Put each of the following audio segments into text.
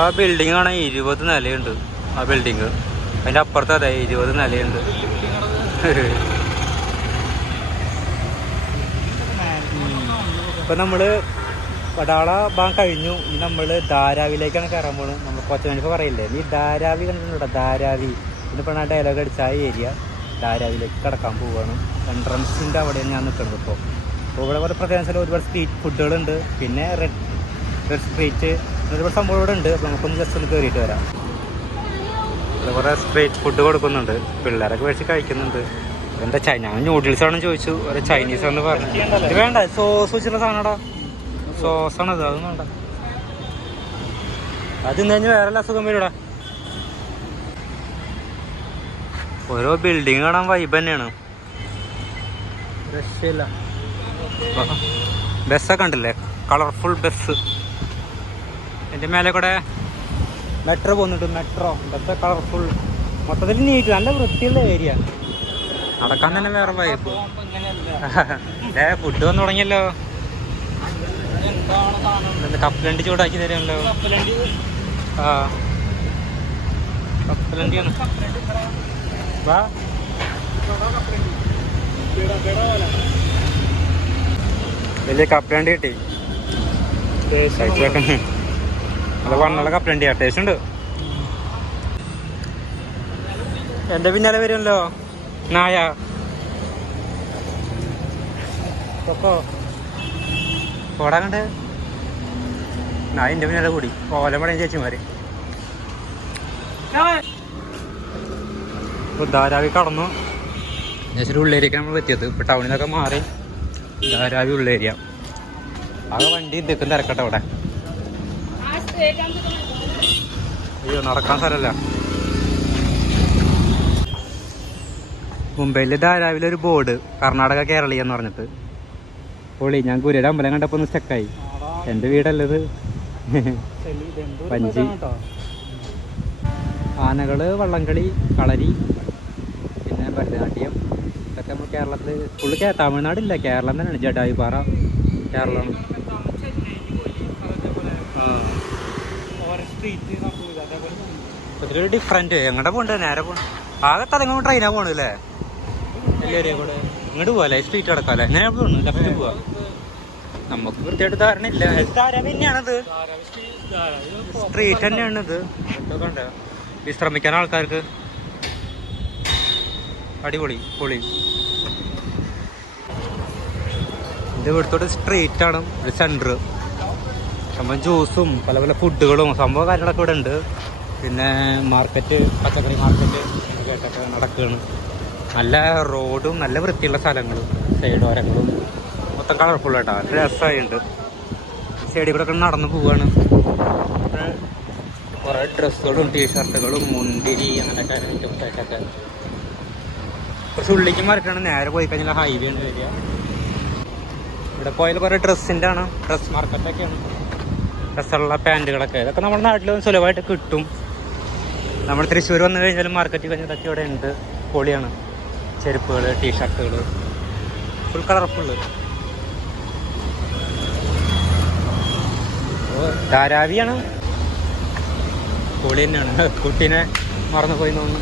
ആ ബിൽഡിംഗ് കാണാൻ 20 നിലയുണ്ട്. ആ ബിൽഡിങ് അതിൻ്റെ അപ്പുറത്ത് അതെ 20 നിലയുണ്ട്. ഇപ്പം നമ്മൾ വടാള ഭാഗം കഴിഞ്ഞു. ഇനി നമ്മൾ ധാരാവിലേക്കാണ് കയറാൻ പോകുന്നത്. നമ്മൾ കൊച്ചമനിപ്പോൾ പറയില്ലേ, നീ ധാരാവി കണ്ടിട്ടുണ്ടോ? ധാരാവി ഇന്നിപ്പോൾ ആ ഡയലോഗ് അടിച്ച ആ ഏരിയ ധാരാവിലേക്ക് കടക്കാൻ പോവുകയാണ്. എൻട്രൻസിൻ്റെ അവിടെയാണ് ഞാൻ നിൽക്കുന്നത്. ഇപ്പോൾ ഇവിടെ കുറേ പ്രത്യേകം ഒരുപാട് സ്ട്രീറ്റ് ഫുഡുകളുണ്ട്. പിന്നെ റെഡ് സ്ട്രീറ്റ് ഒരുപാട് സംഭവം ഇവിടെ ഉണ്ട്. അപ്പോൾ നമുക്കൊന്ന് ജസ്റ്റ് ഒന്ന് കയറിയിട്ട് വരാം. ഇവിടെ കുറേ സ്ട്രീറ്റ് ഫുഡ് കൊടുക്കുന്നുണ്ട്. പിള്ളേരൊക്കെ മേടിച്ച് കഴിക്കുന്നുണ്ട്. എന്താ ഞാൻ നൂഡിൽസ് ആണെന്ന് ചോദിച്ചു. ഒരു ചൈനീസ് ആണെന്ന് പറഞ്ഞു. ഇത് വേണ്ട, സോസ് വെച്ചുള്ള സാധനടാ. സോസാണത്, അതൊന്നും വേണ്ട. അത് ഇന്ന് കഴിഞ്ഞ് വേറെ അസുഖം വരൂടാ. ഓരോ ബിൽഡിങ് കാണാൻ വൈബ് തന്നെയാണ്. രക്ഷയില്ല. ബസ്സൊക്കെ ഉണ്ടല്ലേ, കളർഫുൾ ബസ്. എൻ്റെ മേലെ കൂടെ മെട്രോ പോകുന്നുണ്ട്. മെട്രോ ബസ് കളർഫുൾ, മൊത്തത്തിൽ നീറ്റ്, നല്ല വൃത്തിയുള്ള ഏരിയ. നടക്കാൻ തന്നെ വേറെ വൈബ്. ഫുഡ് വന്നു തുടങ്ങിയല്ലോ. കപ്പലണ്ടി ചൂടാക്കി തരുമല്ലോ. ആ കപ്പലണ്ടിയാണ്. വാ, വലിയ കപ്പലണ്ടി കിട്ടി. അത് വണ്ണുള്ള കപ്പലണ്ടിയാ, ടേസ്റ്റ് ഉണ്ട്. എൻ്റെ പിന്നാലെ വരുമല്ലോ നായ. പോടാ കണ്ട് നായ എൻ്റെ പിന്നാലെ കൂടി. ഓല പടയും ചേച്ചിമാര്. ഇപ്പോൾ ധാരാവി കടന്നു. ജസ്റ്റ് ഉള്ളേരിയൊക്കെ നമ്മൾ എത്തിയത്. ഇപ്പോൾ ടൗണിൽ നിന്നൊക്കെ മാറി ധാരാവി ഉള്ളേരിയ. ആകെ വണ്ടി ഇതൊക്കെ തിരക്കട്ടെ അവിടെ. അയ്യോ, നടക്കാൻ സ്ഥലമല്ല. മുംബൈയിൽ ധാരാവിലൊരു ബോർഡ് കർണാടക കേരളീയ എന്ന് പറഞ്ഞിട്ട് പൊളി. ഞാൻ ഗുരുയുടെ അമ്പലം കണ്ടപ്പോൾ ഒന്ന് സ്റ്റക്കായി. എൻ്റെ വീടല്ലത്. പഞ്ചി ആനകള്, വള്ളംകളി, കളരി, പിന്നെ ഭരതനാട്യം. ഇതൊക്കെ നമ്മൾ കേരളത്തിൽ ഫുള്ള് തമിഴ്നാടില്ല, കേരളം തന്നെയാണ്. ജഡായുപാറ കേരളമാണ്. ഇതിലൊരു ഡിഫറൻറ്റ്. എങ്ങോട്ടാ പോകണ്ടേ? നേരെ പോകണം. ആകെ തലങ്ങോട്ട് ട്രെയിനാ പോകണല്ലേ. എല്ലാവരെയും കൂടെ ഇങ്ങോട്ട് പോകാല്ലേ, സ്ട്രീറ്റ് കിടക്കാല്ലേ. നേരെ പോകണം, ലെഫ്റ്റ് പോവാ. നമുക്ക് കൃത്യമായിട്ട് ധാരണ ഇല്ല. ധാരാവി തന്നെയാണത്, സ്ട്രീറ്റ് തന്നെയാണിത്. കണ്ടോ, വിശ്രമിക്കാൻ ആൾക്കാർക്ക് അടിപൊളി പൊളി. ഇത് ഇവിടുത്തോട്ട് സ്ട്രീറ്റാണ്, ഒരു സെൻറ്റർ. സംഭവം ജ്യൂസും പല പല ഫുഡുകളും സംഭവം കാര്യങ്ങളൊക്കെ ഇവിടെ ഉണ്ട്. പിന്നെ മാർക്കറ്റ്, പച്ചക്കറി മാർക്കറ്റ് കേട്ടൊക്കെ നടക്കുകയാണ്. നല്ല റോഡും നല്ല വൃത്തിയുള്ള സ്ഥലങ്ങളും സൈഡോരങ്ങളും മൊത്തം കളർഫുൾ ആയിട്ടാണ്. നല്ല രസമായിട്ടുണ്ട്. സൈഡിൽ കൂടെ ഒക്കെ നടന്നു പോവുകയാണ്. കുറേ ഡ്രസ്സുകളും ടീഷർട്ടുകളും മുന്തിരി അങ്ങനെയൊക്കെ ഐറ്റംസായിട്ടൊക്കെ. കുറച്ച് ഉള്ളിലേക്ക് മറിക്കണം. നേരെ പോയി കഴിഞ്ഞാൽ ഹൈവേ ആണ് വരിക. ഇവിടെ പോയാൽ കുറേ ഡ്രസ്സിൻ്റെ ആണ്, ഡ്രസ് മാർക്കറ്റൊക്കെയാണ്. ഡ്രസ്സുള്ള പാൻറ്റുകളൊക്കെ ഇതൊക്കെ നമ്മുടെ നാട്ടിൽ സുലഭമായിട്ട് കിട്ടും. നമ്മൾ തൃശ്ശൂർ വന്നു കഴിഞ്ഞാൽ മാർക്കറ്റിൽ കഴിഞ്ഞതൊക്കെ ഇവിടെ ഉണ്ട്. പൊളിയാണ്. ചെരുപ്പുകൾ, ടീഷർട്ടുകൾ ഫുൾ കളർഫുള്ള്. ധാരാവിയാണ്, പൊളി തന്നെയാണ്. കുട്ടീനെ മറന്നു പോയി തോന്നുന്നു.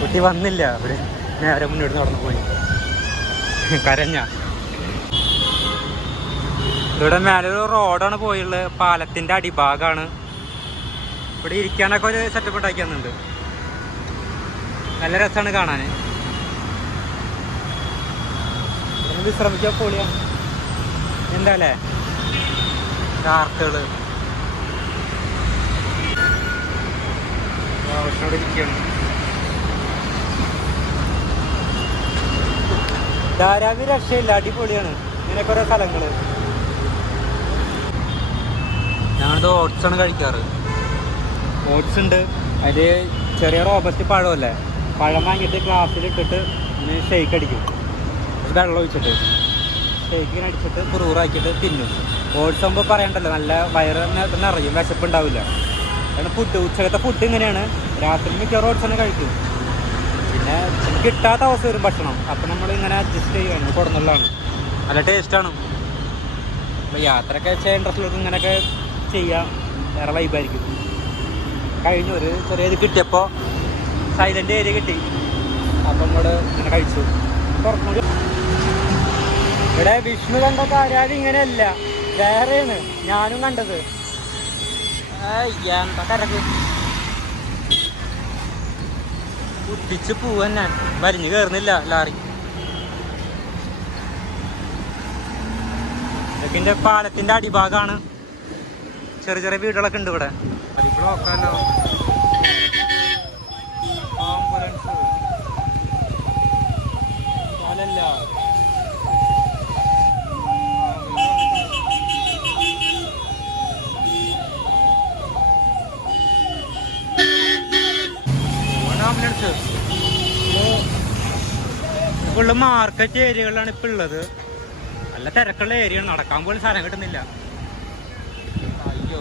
കുട്ടി വന്നില്ല, അവിടെ നേരെ മുന്നോട്ട് നടന്നു പോയി കരഞ്ഞ. ഇവിടെ മേലൊരു റോഡാണ് പോയുള്ളത്. പാലത്തിൻ്റെ അടിഭാഗമാണ്. ഇവിടെ ഇരിക്കാനൊക്കെ ഒരു സെറ്റപ്പ് ഉണ്ടാക്കി തന്നുണ്ട്. നല്ല രസമാണ് കാണാൻ. വിശ്രമിക്കാൻ പൊളിയാണ്. എന്താ അല്ലേ, ചാർട്ടുകള് ആവശ്യമോടെ ഇരിക്കുകയാണ്. ധാരാവി രക്ഷയില്ല, അടിപൊളിയാണ്. ഇങ്ങനെയൊക്കെ ഓരോ സ്ഥലങ്ങൾ. ഞാനത് ഓട്സാണ് കഴിക്കാറ്. ഓട്സ് ഉണ്ട്, അതിൽ ചെറിയ റോബസ്റ്റ് പഴമല്ലേ, പഴം വാങ്ങിയിട്ട് ഗ്ലാസ്സിലിട്ടിട്ട് ഇങ്ങനെ ഷെയ്ക്ക് അടിക്കും. വെള്ളം ഒഴിച്ചിട്ട് ഷെയ്ക്ക് ഇങ്ങനെ അടിച്ചിട്ട് കുറുറാക്കിയിട്ട് തിന്നും. ഓട്സ് ആകുമ്പോൾ പറയണ്ടല്ലോ, നല്ല വയറ് നിറയും, വിശപ്പുണ്ടാവില്ല. കാരണം ഫുഡ്, ഉച്ചക്കത്തെ ഫുഡ് ഇങ്ങനെയാണ്. രാത്രി മിക്കവാറും ഓട്സ് തന്നെ കഴിക്കും. പിന്നെ കിട്ടാത്ത അവസ്ഥ വരും ഭക്ഷണം. അപ്പം നമ്മൾ ഇങ്ങനെ അഡ്ജസ്റ്റ് ചെയ്യുകയാണ്, കൊടുന്നുള്ളതാണ്. നല്ല ടേസ്റ്റാണ്. അപ്പോൾ യാത്രയൊക്കെ ചെയ്യാൻ ഇൻട്രസ്റ്റുള്ളവർക്ക് ഇങ്ങനെയൊക്കെ ചെയ്യാം. വേറെ വൈബായിരിക്കും. കഴിഞ്ഞു ഒരു ചെറിയത് കിട്ടിയപ്പോൾ സൈലൻ്റ് ഏരിയ കിട്ടി. അപ്പം നമ്മൾ ഇങ്ങനെ കഴിച്ചു. തുറന്നു ഇവിടെ വിഷ്ണു കണ്ട ധാരാവി ഇങ്ങനെയല്ല, വേറെയാണ് ഞാനും കണ്ടത്. എന്താ കരക്ക് കുത്തിച്ച് പോവന്നെ, വലിഞ്ഞു കയറുന്നില്ല ലാറി. ഇതൊക്കെ പാലത്തിന്റെ അടിഭാഗമാണ്. ചെറിയ ചെറിയ വീടുകളൊക്കെ ഉണ്ട് ഇവിടെ. ബ്ലോക്കല്ലോ ആംബുലൻസ് പാലല്ല. ആംബുലൻസ് ഫുള്ള് മാർക്കറ്റ് ഏരിയകളിലാണ് ഇപ്പം ഉള്ളത്. നല്ല തിരക്കുള്ള ഏരിയ, നടക്കാൻ പോലും സ്ഥലം കിട്ടുന്നില്ല. അയ്യോ,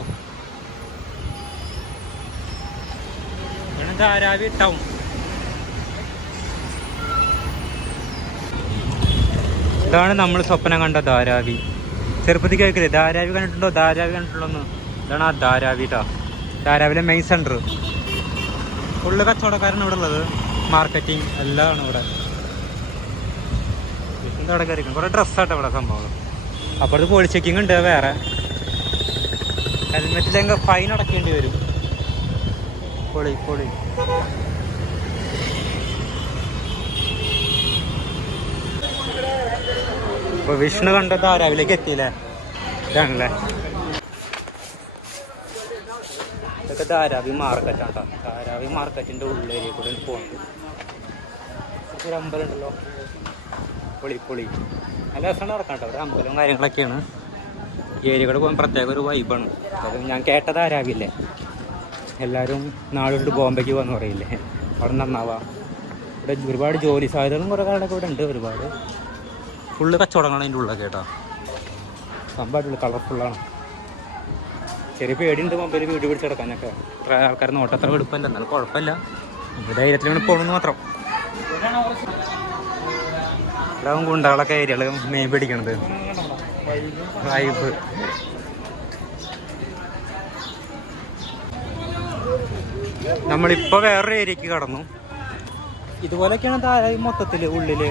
ഇവിടെ ധാരാവി ടൗൺ. ഇതാണ് നമ്മൾ സ്വപ്നം കണ്ട ധാരാവി. ചെറുപ്പത്തിൽ കേൾക്കില്ലേ ധാരാവി കണ്ടിട്ടുണ്ടോ, ധാരാവി കണ്ടിട്ടുണ്ടോന്ന്? ഇതാണ് ആ ധാരാവി ട്ടാ, ധാരാവിലെ മെയിൻ സെൻറ്റർ. ഫുള്ള് കച്ചവടക്കാരാണ് ഇവിടെ ഉള്ളത്, മാർക്കറ്റിംഗ് എല്ലാം ആണ് ഇവിടെ. അവിടെ കയറിക്കും കുറേ ഡ്രസ്സാട്ടോ ഇവിടെ സംഭവം. അപ്പോഴത് പോലീസ് ചെക്കിങ് ഉണ്ട്. വേറെ ഹെൽമെറ്റിലെങ്കിൽ ഫൈൻ അടക്കേണ്ടി വരും. പൊളി പൊളി. ഇപ്പൊ വിഷ്ണു കണ്ട ധാരാവിലേക്ക് എത്തിയില്ലേ? ഇതാണല്ലേ ഇതൊക്കെ ധാരാവി മാർക്കറ്റാണ് കേട്ടോ. ധാരാവി മാർക്കറ്റിൻ്റെ ഉള്ളേരിയ കൂടെ പോകുന്നുണ്ട്. ഒരു അമ്പലം ഉണ്ടല്ലോ, പൊളി പൊളി. നല്ല രസമാണ് നടക്കാം കേട്ടോ. ഒരു അമ്പലവും കാര്യങ്ങളൊക്കെയാണ്. ഏരിയ കൂടെ പോകാൻ പ്രത്യേക ഒരു വൈബാണ്. അത് ഞാൻ കേട്ട ധാരാവില്ലേ, എല്ലാവരും നാളുകൊണ്ട് ബോംബെക്ക് പോകാന്ന് പറയില്ലേ, അവിടെ നന്നാവാം. ഇവിടെ ഒരുപാട് ജോലി സാധ്യതകളും കുറേ കാലൊക്കെ ഇവിടെ ഉണ്ട്. ഒരുപാട് ഫുള്ള് കച്ചവടങ്ങളാണ് അതിൻ്റെ ഉള്ളൊക്കെ കേട്ടോ. സംഭവമായിട്ടുള്ള കളർഫുള്ളാണ്. ചെറിയ പേടിയുണ്ട് മൊബൈൽ വീട് പിടിച്ചെടുക്കാനൊക്കെ. ഇത്ര ആൾക്കാർ നോട്ടത്ര വെടുപ്പല്ല, എന്നാലും കുഴപ്പമില്ല. ധൈര്യത്തിലാണ് പോകണമെന്ന് മാത്രം. ഇവിടെ ഗുണ്ടകളൊക്കെ ഏരിയകൾ മെയിൻ പിടിക്കണത് വൈബ്. നമ്മളിപ്പോൾ വേറൊരു ഏരിയക്ക് കടന്നു. ഇതുപോലെയൊക്കെയാണ് ധാരാവി മൊത്തത്തിൽ. ഉള്ളിൽ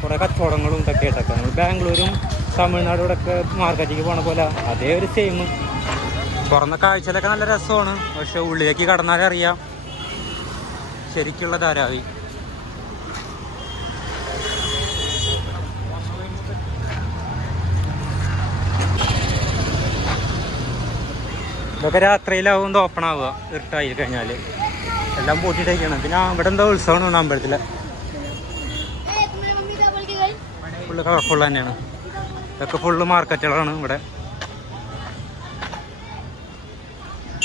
കുറേ കച്ചവടങ്ങളും ഇതൊക്കെ ആയിട്ടൊക്കെ. നമ്മൾ ബാംഗ്ലൂരും തമിഴ്നാടോടൊക്കെ മാർക്കറ്റിലേക്ക് പോണ പോലെ അതേ ഒരു സെയിം. തുറന്ന കാഴ്ചയിലൊക്കെ നല്ല രസമാണ്, പക്ഷെ ഉള്ളിലേക്ക് കടന്നാലേ അറിയാം ശരിക്കുള്ള ധാരാവി. ഇതൊക്കെ രാത്രിയിലാവും ഓപ്പൺ ആവുക, ഇരുട്ടായി കഴിഞ്ഞാൽ. എല്ലാം പൂട്ടിയിട്ടേക്കാണ്. പിന്നെ ഇവിടെ എന്തോ ഉത്സവമാണ് അമ്പലത്തിൽ. ഫുള്ള് കളർഫുൾ തന്നെയാണ്. ഇതൊക്കെ ഫുള്ള് മാർക്കറ്റുകളാണ് ഇവിടെ.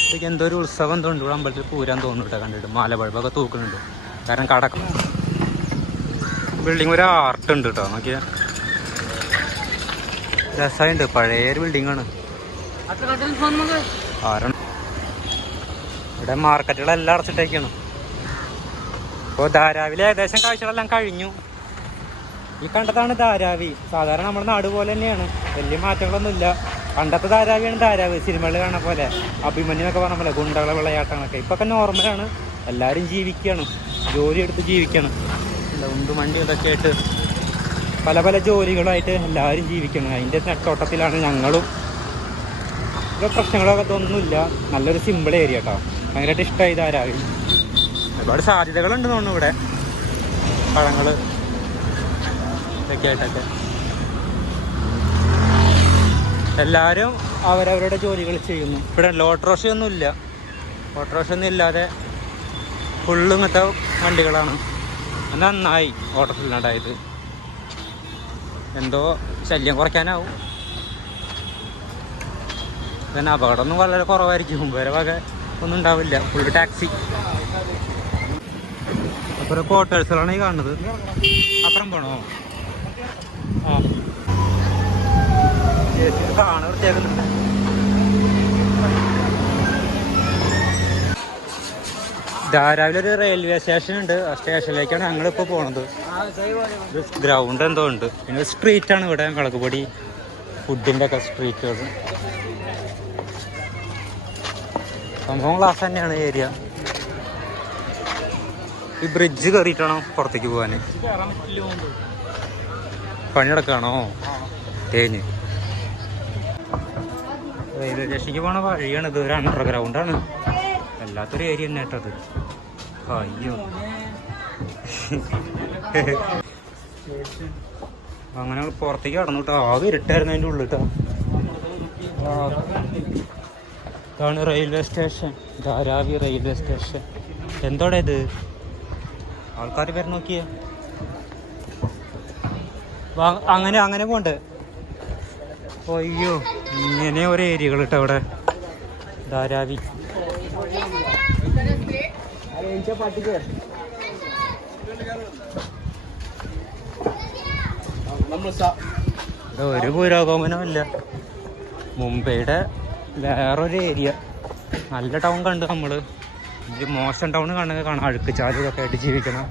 ഇതൊക്കെ എന്തോ ഒരു ഉത്സവം എന്തോ ഉണ്ട് ഇവിടെ അമ്പലത്തിൽ. പൂരാൻ തോന്നുന്നുണ്ട് കണ്ടിട്ട്. മാലബൾബൊക്കെ തൂക്കുന്നുണ്ട്. കാരണം കടക്കും ബിൽഡിങ് ഒരു ആർട്ട് ഉണ്ട് കേട്ടോ. നോക്കിയാൽ രസമുണ്ട്. പഴയൊരു ബിൽഡിങ്ങാണ്. ഇവിടെ മാർക്കറ്റുകളെല്ലാം അടച്ചിട്ടേക്കാണ്. ഇപ്പോൾ ധാരാവിലെ ഏകദേശം കാഴ്ചകളെല്ലാം കഴിഞ്ഞു. ഈ കണ്ടതാണ് ധാരാവി. സാധാരണ നമ്മുടെ നാട് പോലെ തന്നെയാണ്, വലിയ മാറ്റങ്ങളൊന്നുമില്ല. പണ്ടത്തെ ധാരാവിയാണ് ധാരാവി. സിനിമകളിൽ കാണുന്ന പോലെ അഭിമന്യു എന്നൊക്കെ പറഞ്ഞ പോലെ ഗുണ്ടകളെ വിളയാട്ടങ്ങളൊക്കെ ഇപ്പൊക്കെ നോർമലാണ്. എല്ലാവരും ജീവിക്കുകയാണ്, ജോലി എടുത്ത് ജീവിക്കണം. ഉണ്ടും വണ്ടി ഇതൊക്കെ ആയിട്ട് പല പല ജോലികളായിട്ട് എല്ലാവരും ജീവിക്കണം. അതിൻ്റെ നെട്ടോട്ടത്തിലാണ് ഞങ്ങളും. ഇവിടെ പ്രശ്നങ്ങളൊക്കെ ഇതൊന്നുമില്ല. നല്ലൊരു സിമ്പിൾ ഏരിയ കേട്ടോ. ഭയങ്കരമായിട്ട് ഇഷ്ടമായി ധാരാവി. ഒരുപാട് സാധ്യതകളുണ്ട് തോന്നുന്നു ഇവിടെ. പഴങ്ങൾ ഇതൊക്കെ ആയിട്ടൊക്കെ എല്ലാവരും അവരവരുടെ ജോലികൾ ചെയ്യുന്നു. ഇവിടെ ഓട്ടോറിക്ഷയൊന്നും ഇല്ല. ഓട്ടോറിക്ഷയൊന്നും ഇല്ലാതെ ഫുള്ള് ഇങ്ങനത്തെ വണ്ടികളാണ്. നന്നായി ഓട്ടോറിക്ഷ ഇല്ലാണ്ടായത്. എന്തോ ശല്യം കുറയ്ക്കാനാവും. പിന്നെ അപകടമൊന്നും വളരെ കുറവായിരിക്കും. വേറെ വക ഒന്നും ഉണ്ടാവില്ല. Full taxi. അപ്പോൾ ക്വാർട്ടേഴ്സുകളാണ് ഈ കാണുന്നത്. അപ്പുറം പോണോ? ആ കാണാൻ വൃത്തിയാക്കുന്നുണ്ട്. ധാരാവിലെ ഒരു റെയിൽവേ സ്റ്റേഷൻ ഉണ്ട്. ആ സ്റ്റേഷനിലേക്കാണ് ഞങ്ങളിപ്പോൾ പോണത്. ഗ്രൗണ്ട് എന്തോ ഉണ്ട്. പിന്നെ സ്ട്രീറ്റാണ് ഇവിടെ, വിളക്കുപൊടി ഫുഡിൻ്റെ ഒക്കെ സ്ട്രീറ്റുകൾ. സംഭവം ക്ലാസ് തന്നെയാണ് ഏരിയ. ഈ ബ്രിഡ്ജ് കയറിയിട്ട് വേണം പുറത്തേക്ക് പോകാൻ. പണിയെടുക്കാണോ തേഞ്ഞ്? റെയിൽവേ സ്റ്റേഷനിലേക്ക് പോണ വഴിയാണ്. ഇത് ഒരു അണ്ടർഗ്രൗണ്ടാണ്. വല്ലാത്തൊരു ഏരിയ തന്നെ കേട്ടത്. അയ്യോ അങ്ങനെ പുറത്തേക്ക് കടന്നു കേട്ടോ. ആകെ ഇരുട്ടായിരുന്നു അതിൻ്റെ ഉള്ളിൽ കേട്ടോ. ഇതാണ് railway station, Dharavi railway station. എന്തോടെ ഇത് ആൾക്കാർ പേര് നോക്കിയേ. അങ്ങനെ അങ്ങനെ പോണ്ട്. അയ്യോ ഇങ്ങനെ ഓരോ ഏരിയകൾ കേട്ടോ അവിടെ. ധാരാവി ഒരു പുരോഗമനവും ഇല്ല. മുംബൈയുടെ വേറൊരു ഏരിയ. നല്ല ടൗൺ കണ്ട് നമ്മൾ. ഇത് മോശം ടൗൺ കാണാം. അഴുക്ക് ചാല് ഇതൊക്കെ ആയിട്ട് ജീവിക്കണം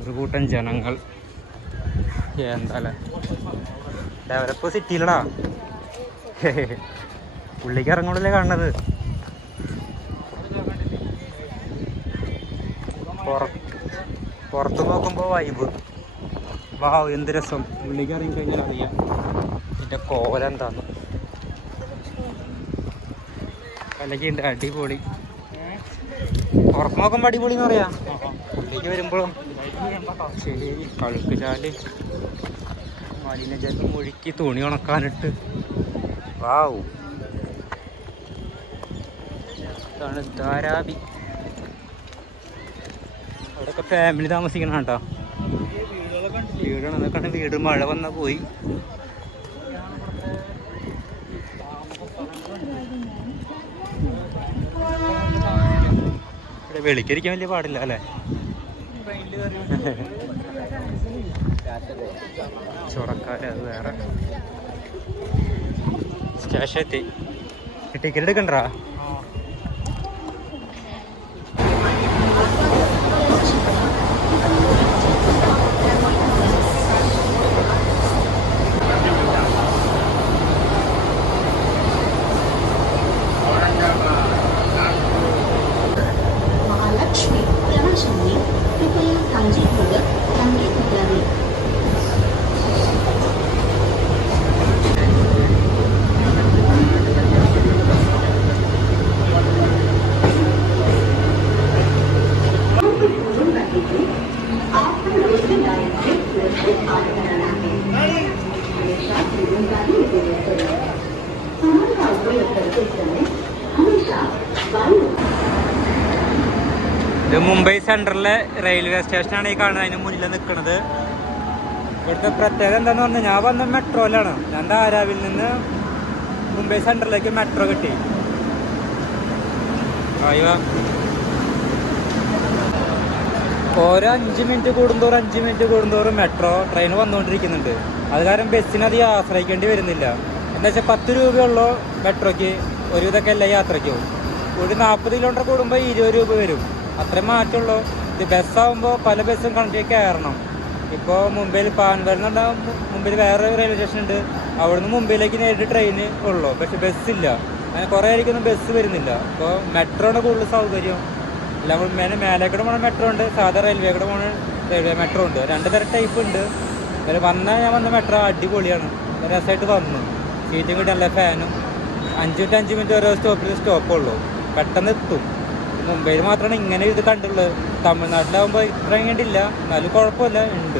ഒരു കൂട്ടം ജനങ്ങൾ. എന്താല്ലേ ഡെവലപ്പ് സിറ്റിയിലടാ. പുള്ളിക്ക് ഇറങ്ങുള്ളല്ലേ കാണുന്നത്. പുറത്ത് നോക്കുമ്പോൾ വൈബ്. വാവ് എന്ത് രസം. പുള്ളിക്ക് ഇറങ്ങി കഴിഞ്ഞാൽ അറിയാം ഇതിൻ്റെ കോല എന്താന്ന്. കലക്കുണ്ട് അടിപൊളി. പുറത്ത് നോക്കുമ്പോൾ അടിപൊളി എന്ന് പറയാം. പുള്ളിക്ക് വരുമ്പോഴും ശരി. കഴുക്ക് ചാല് മലിനജലം ഒഴുക്കി തുണി ഉണക്കാനിട്ട്. വാവ് ഇതാണ് ധാരാവി. അവിടെയൊക്കെ ഫാമിലി താമസിക്കണം കേട്ടോ. വീടാണ്. അതൊക്കെയാണ് വീട്. മഴ വന്നാൽ പോയി. ഇവിടെ വെളിക്കരിക്കാൻ വലിയ പാടില്ല അല്ലേ. ചുടക്കാല് അത് വേറെ. സ്റ്റേഷൻ എത്തി. ടിക്കറ്റ് എടുക്കണ്ടാ? ഇത് മുംബൈ സെൻട്രലിലെ റെയിൽവേ സ്റ്റേഷനാണ് ഈ കാണുന്നത്. അതിന് മുന്നിൽ നിൽക്കുന്നത്. ഇവിടുത്തെ പ്രത്യേകത എന്താണെന്ന് പറഞ്ഞാൽ ഞാൻ വന്ന മെട്രോയിലാണ്. ഞാൻ ധാരാവിൽ നിന്ന് മുംബൈ സെൻട്രലിലേക്ക് മെട്രോ കിട്ടി. അയ്യോ ഓരോ 5 മിനിറ്റ് കൂടുന്തോറും മെട്രോ ട്രെയിൻ വന്നുകൊണ്ടിരിക്കുന്നുണ്ട്. അത് കാരണം ബസ്സിനധികം ആശ്രയിക്കേണ്ടി വരുന്നില്ല. എന്താ വെച്ചാൽ 10 രൂപയുള്ളൂ മെട്രോയ്ക്ക് ഒരുവിധമൊക്കെ എല്ലാ യാത്രയ്ക്കും. ഒരു 40 കിലോമീറ്റർ കൂടുമ്പോൾ 20 രൂപ വരും. അത്രയും മാറ്റമുള്ളൂ. ഇത് ബസ്സാകുമ്പോൾ പല ബസ്സും കണക്ട് കയറണം. ഇപ്പോൾ മുംബൈയിൽ പാൻവെല്ലുണ്ടാകും. മുംബൈയിൽ വേറെ റെയിൽവേ സ്റ്റേഷൻ ഉണ്ട്. അവിടുന്ന് മുംബൈയിലേക്ക് നേരിട്ട് ട്രെയിന് ഉള്ളൂ. പക്ഷെ ബസ്സില്ല. അങ്ങനെ കുറേ ആയിരിക്കൊന്നും ബസ് വരുന്നില്ല. അപ്പോൾ മെട്രോയുടെ കൂടുതൽ സൗകര്യം. എല്ലാം മേലേക്കൂടെ പോകണ മെട്രോ ഉണ്ട്, സാധാ റെയിൽവേ കൂടെ പോകണ റെയിൽവേ മെട്രോ ഉണ്ട്. 2 തരം ടൈപ്പ് ഉണ്ട്. അതിൽ ഞാൻ വന്ന മെട്രോ അടിപൊളിയാണ്. രസമായിട്ട് വന്നു. സീറ്റും കിട്ടി, നല്ല ഫാനും. 5 to 5 മിനിറ്റ് ഓരോ സ്റ്റോപ്പുള്ളൂ. പെട്ടെന്ന് എത്തും. മുംബൈയിൽ മാത്രമാണ് ഇങ്ങനെ ഇത് കണ്ടുള്ളത്. തമിഴ്നാട്ടിലാകുമ്പോൾ ഇത്ര കണ്ടില്ല. എന്നാലും കുഴപ്പമില്ല, ഉണ്ട്.